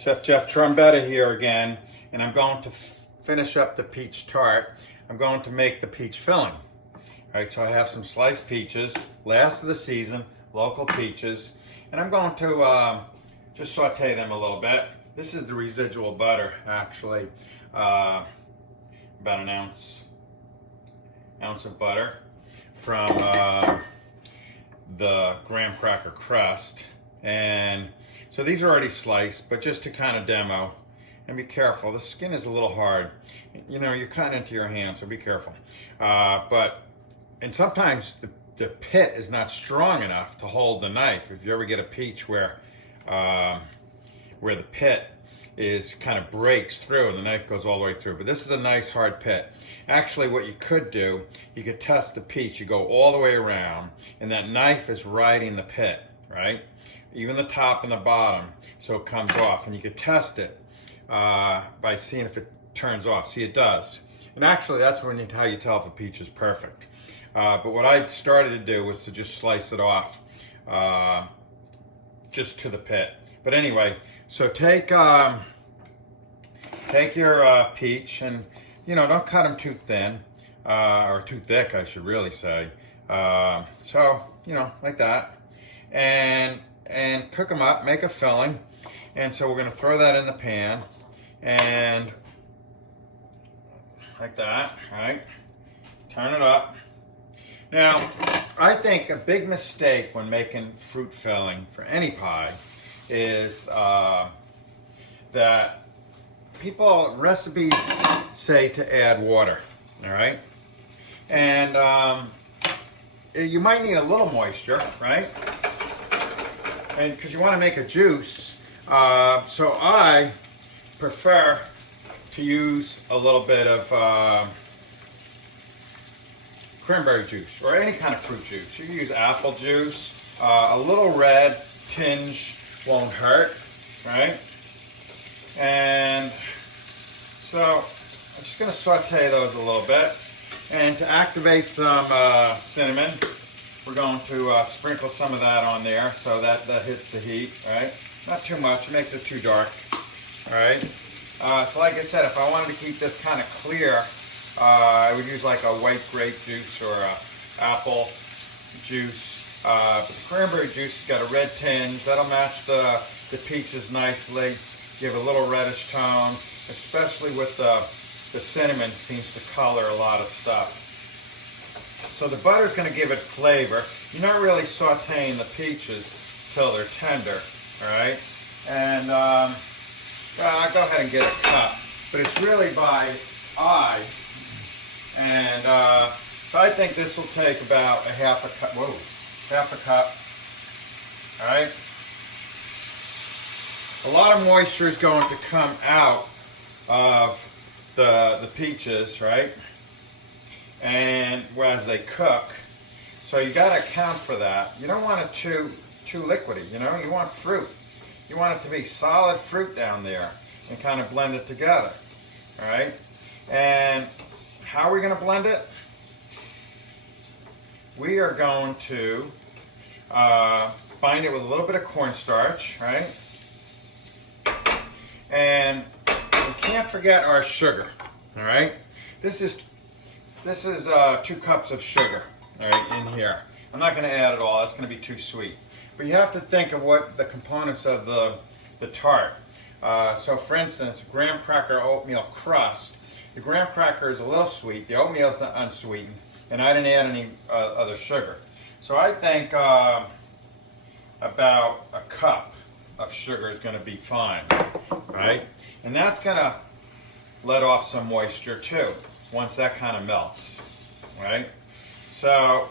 Chef Jeff Trombetta here again, and I'm going to finish up the peach tart. I'm going to make the peach filling. All right, so I have some sliced peaches, last of the season, local peaches, and I'm going to just saute them a little bit. This is the residual butter, actually, about an ounce of butter from the graham cracker crust. And so these are already sliced, but just to kind of demo, and be careful, the skin is a little hard. You know, you're cutting into your hand, so be careful. And sometimes the pit is not strong enough to hold the knife. If you ever get a peach where the pit is kind of breaks through and the knife goes all the way through. But this is a nice hard pit. Actually, what you could do, you could test the peach. You go all the way around, and that knife is riding the pit, right? Even the top and the bottom, so it comes off. And you could test it by seeing if it turns off. See, it does. And actually, that's how you tell if a peach is perfect. But what I started to do was to just slice it off, just to the pit. But anyway, so take your peach, and don't cut them too thin or too thick, I should really say. So like that, and cook them up, make a filling. And so we're going to throw that in the pan, and like that, right? Turn it up. Now, I think a big mistake when making fruit filling for any pie is that recipes say to add water, all right? And you might need a little moisture, right? And because you want to make a juice, so I prefer to use a little bit of cranberry juice or any kind of fruit juice. You can use apple juice. A little red tinge won't hurt, right? And so I'm just going to saute those a little bit. And to activate some cinnamon, we're going to sprinkle some of that on there so that hits the heat, right? Not too much, it makes it too dark, all right? So like I said, if I wanted to keep this kind of clear, I would use like a white grape juice or apple juice. But the cranberry juice has got a red tinge. That'll match the peaches nicely, give a little reddish tone, especially with the cinnamon seems to color a lot of stuff. So the butter's going to give it flavor. You're not really sauteing the peaches till they're tender, all right? And go ahead and get a cup, but it's really by eye. And so I think this will take about a half a cup. Whoa, half a cup. All right. A lot of moisture is going to come out of the peaches, right? And as they cook, so you got to account for that. You don't want it too liquidy. You want fruit. You want it to be solid fruit down there and kind of blend it together. All right. And how are we going to blend it? We are going to bind it with a little bit of cornstarch, right? And we can't forget our sugar, all right? This is 2 cups of sugar, all right, in here. I'm not going to add it all. That's going to be too sweet. But you have to think of what the components of the tart. So for instance, graham cracker oatmeal crust. The graham cracker is a little sweet. The oatmeal is unsweetened, and I didn't add any other sugar. So I think about a cup of sugar is going to be fine, right? And that's going to let off some moisture too, once that kind of melts, right? So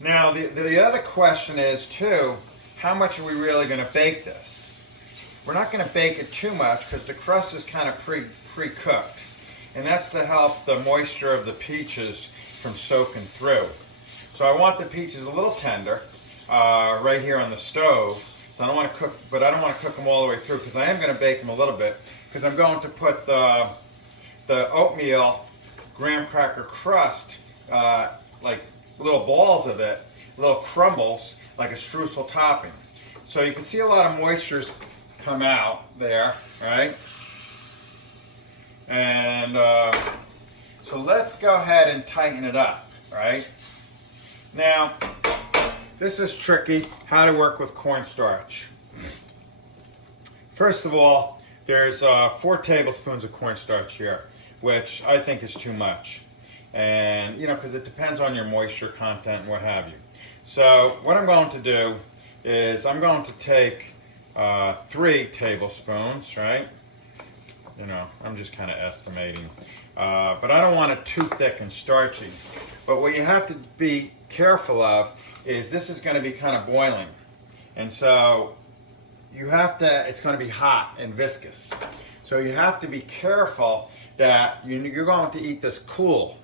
now the other question is too, how much are we really going to bake this? We're not going to bake it too much because the crust is kind of pre-cooked. And that's to help the moisture of the peaches from soaking through. So I want the peaches a little tender right here on the stove. So I don't want to cook, but I don't want to cook them all the way through because I am going to bake them a little bit because I'm going to put the oatmeal graham cracker crust, like little balls of it, little crumbles, like a streusel topping. So you can see a lot of moistures come out there, right? And so let's go ahead and tighten it up, right? Now, this is tricky, how to work with cornstarch. First of all, there's 4 tablespoons of cornstarch here, which I think is too much. And, you know, because it depends on your moisture content and what have you. So what I'm going to do is I'm going to take 3 tablespoons, right? You know, I'm just kind of estimating. But I don't want it too thick and starchy. But what you have to be careful of is this is going to be kind of boiling. And so you have to, it's going to be hot and viscous. So you have to be careful that you're going to eat this cool.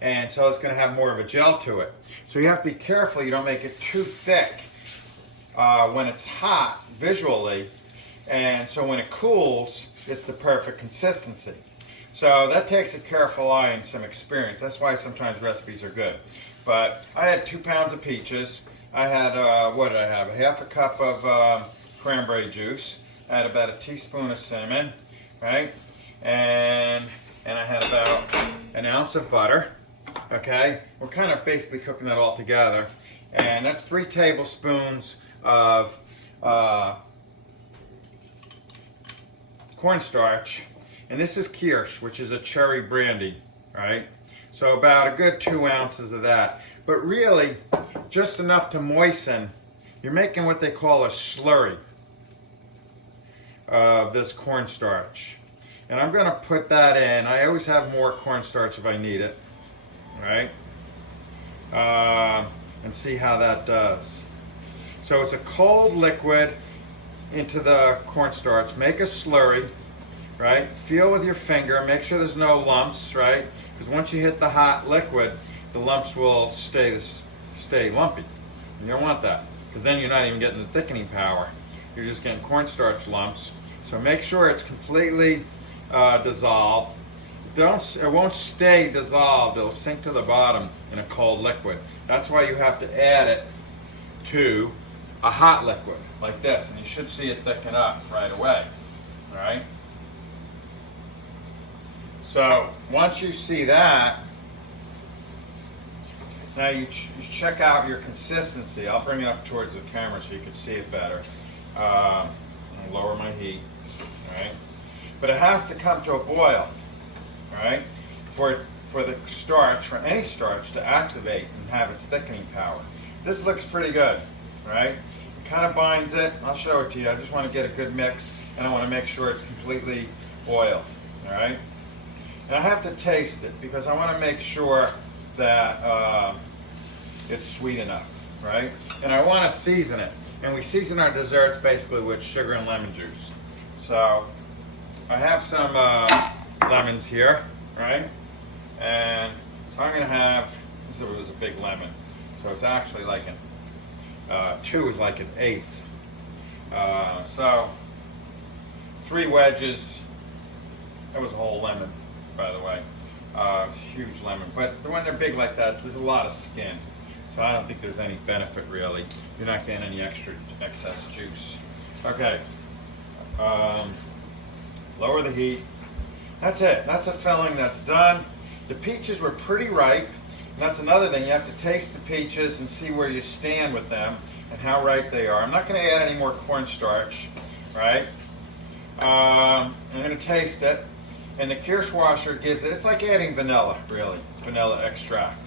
And so it's going to have more of a gel to it. So you have to be careful you don't make it too thick when it's hot visually. And so when it cools, it's the perfect consistency. So that takes a careful eye and some experience. That's why sometimes recipes are good. But I had 2 pounds of peaches. I had, what did I have? Half a cup of cranberry juice. I had about a teaspoon of cinnamon, right? And I had about an ounce of butter. Okay, we're kind of basically cooking that all together. And that's 3 tablespoons of cornstarch. And this is kirsch, which is a cherry brandy, right? So about a good 2 ounces of that. But really, just enough to moisten. You're making what they call a slurry of this cornstarch. And I'm going to put that in. I always have more cornstarch if I need it. Right? And see how that does. So it's a cold liquid into the cornstarch. Make a slurry, right? Feel with your finger. Make sure there's no lumps, right? Because once you hit the hot liquid, the lumps will stay lumpy. And you don't want that, because then you're not even getting the thickening power. You're just getting cornstarch lumps. So make sure it's completely dissolved. It won't stay dissolved. It'll sink to the bottom in a cold liquid. That's why you have to add it to a hot liquid like this, and you should see it thicken up right away. All right. So once you see that, now you check out your consistency. I'll bring it up towards the camera so you can see it better. I'll lower my heat. All right. But it has to come to a boil. Right, for the starch, for any starch to activate and have its thickening power. This looks pretty good, right? It kind of binds it. I'll show it to you. I just want to get a good mix, and I want to make sure it's completely boiled, all right? And I have to taste it because I want to make sure that it's sweet enough, right? And I want to season it. And we season our desserts basically with sugar and lemon juice. So I have some lemons here, right? And so I'm going to have, this was a big lemon, so it's actually like 2 is like an 1/8. So 3 wedges, that was a whole lemon, by the way. Huge lemon, but when they're big like that, there's a lot of skin. So I don't think there's any benefit really. You're not getting any excess juice. Okay, lower the heat. That's it. That's a filling that's done. The peaches were pretty ripe. And that's another thing. You have to taste the peaches and see where you stand with them and how ripe they are. I'm not going to add any more cornstarch, right? I'm going to taste it. And the Kirschwasser gives it, it's like adding vanilla, really. Vanilla extract.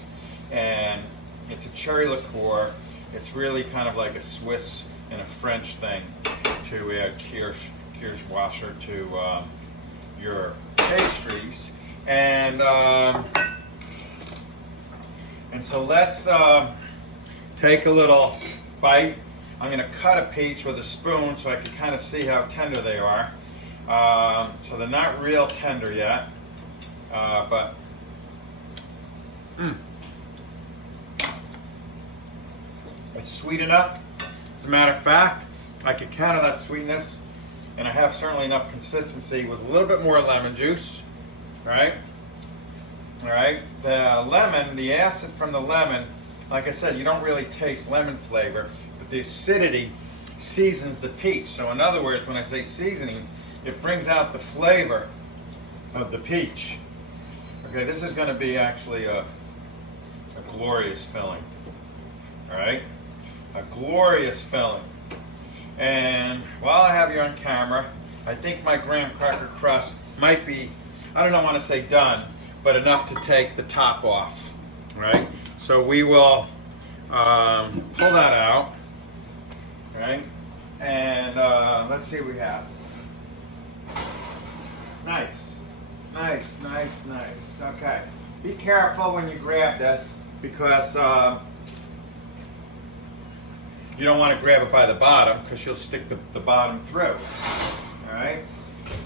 And it's a cherry liqueur. It's really kind of like a Swiss and a French thing to add Kirschwasser to your pastries. And so let's take a little bite. I'm going to cut a peach with a spoon so I can kind of see how tender they are. So they're not real tender yet, but it's sweet enough. As a matter of fact, I can counter that sweetness, and I have certainly enough consistency with a little bit more lemon juice, right? All right, the lemon, the acid from the lemon, like I said, you don't really taste lemon flavor, but the acidity seasons the peach. So in other words, when I say seasoning, it brings out the flavor of the peach. Okay, this is going to be actually a glorious filling. All right, a glorious filling. And while I have you on camera, I think my graham cracker crust might be, I don't want to say done, but enough to take the top off. Right? So we will pull that out. Right? And let's see what we have. Nice. Nice, nice, nice. Okay. Be careful when you grab this because you don't want to grab it by the bottom because you'll stick the bottom through. Alright?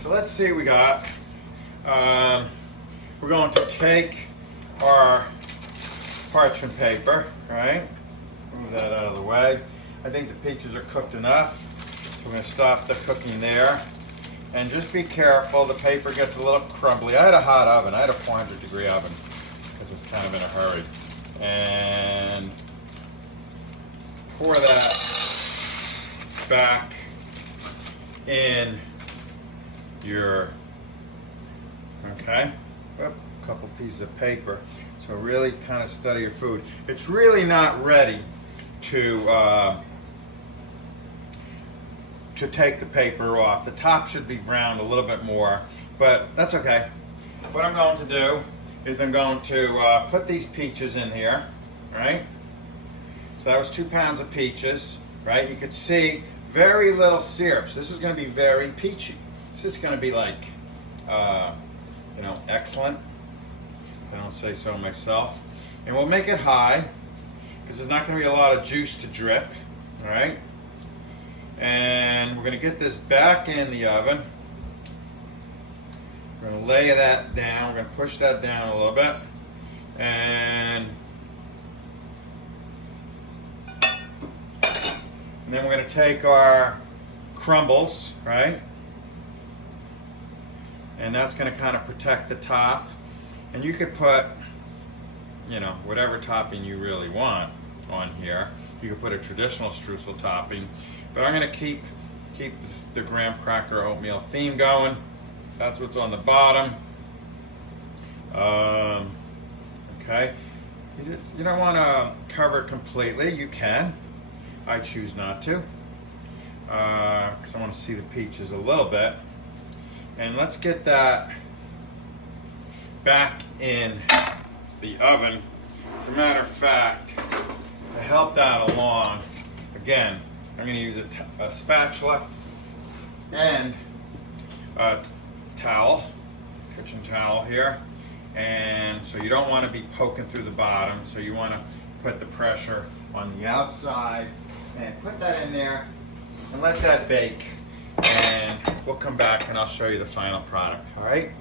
So let's see what we got. We're going to take our parchment paper, right? Move that out of the way. I think the peaches are cooked enough. So we're going to stop the cooking there. And just be careful, the paper gets a little crumbly. I had a hot oven, I had a 400-degree oven because it's kind of in a hurry. And pour that back in your, okay, a couple pieces of paper. So really kind of study your food. It's really not ready to take the paper off. The top should be browned a little bit more, but that's okay. What I'm going to do is I'm going to put these peaches in here, right? So that was 2 pounds of peaches, right? You could see very little syrup. So this is going to be very peachy. This is going to be like, you know, excellent. I don't say so myself. And we'll make it high because there's not going to be a lot of juice to drip, all right? And we're going to get this back in the oven. We're going to lay that down. We're going to push that down a little bit. And then we're going to take our crumbles, right? And that's going to kind of protect the top. And you could put, you know, whatever topping you really want on here. You could put a traditional streusel topping. But I'm going to keep the graham cracker oatmeal theme going. That's what's on the bottom. Okay. You don't want to cover it completely. You can. I choose not to. Because I want to see the peaches a little bit. And let's get that back in the oven. As a matter of fact, to help that along, again, I'm going to use a spatula and a towel, kitchen towel here. And so you don't want to be poking through the bottom, so you want to put the pressure on the outside and put that in there and let that bake. And we'll come back and I'll show you the final product, all right?